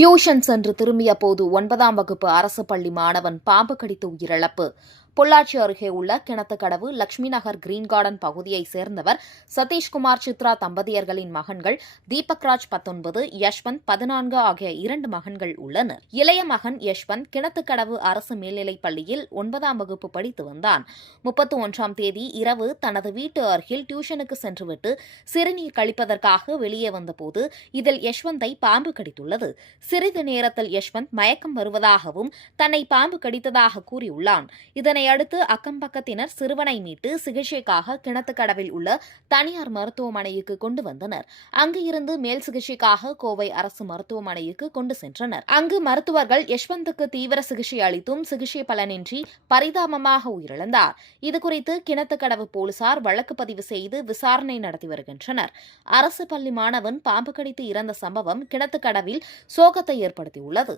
Tuition சென்று திரும்பிய போது 9ஆம் வகுப்பு அரசு பள்ளி மாணவன் பாம்பு கடித்து உயிரிழப்பு. பொள்ளாச்சி அருகே உள்ள கிணத்துக்கடவு லட்சுமி நகர் கிரீன் கார்டன் பகுதியைச் சேர்ந்தவர் சதீஷ்குமார் சித்ரா தம்பதியர்களின் மகன்கள் தீபக்ராஜ் 19, யஷ்வந்த் 14 ஆகிய 2 மகன்கள் உள்ளனர். இளைய மகன் யஷ்வந்த் கிணத்துக்கடவு அரசு மேல்நிலைப் பள்ளியில் 9ஆம் வகுப்பு படித்து வந்தான். 31ஆம் தேதி இரவு தனது வீட்டு அருகில் டியூஷனுக்கு சென்றுவிட்டு சிறுநீர் கழிப்பதற்காக வெளியே வந்தபோது இதில் யஷ்வந்தை பாம்பு கடித்துள்ளது. சிறிது நேரத்தில் யஷ்வந்த் மயக்கம் வருவதாகவும் தன்னை பாம்பு கடித்ததாக கூறியுள்ளான். இதனை அடுத்து அக்கம்பக்கத்தினர் சிறுவனை மீட்டு சிகிச்சைக்காக கிணத்துக்கடவில் உள்ள தனியார் மருத்துவமனைக்கு கொண்டு வந்தனர். அங்கு இருந்து மேல் சிகிச்சைக்காக கோவை அரசு மருத்துவமனைக்கு கொண்டு சென்றனர். அங்கு மருத்துவர்கள் யஷ்வந்துக்கு தீவிர சிகிச்சை அளித்தும் சிகிச்சை பலனின்றி பரிதாபமாக உயிரிழந்தார். இதுகுறித்து கிணத்துக்கடவு போலீசார் வழக்கு பதிவு செய்து விசாரணை நடத்தி வருகின்றனர். அரசு பள்ளி மாணவன் பாம்பு கடித்து இறந்த சம்பவம் கிணத்துக்கடவில் சோகத்தை ஏற்படுத்தியுள்ளது.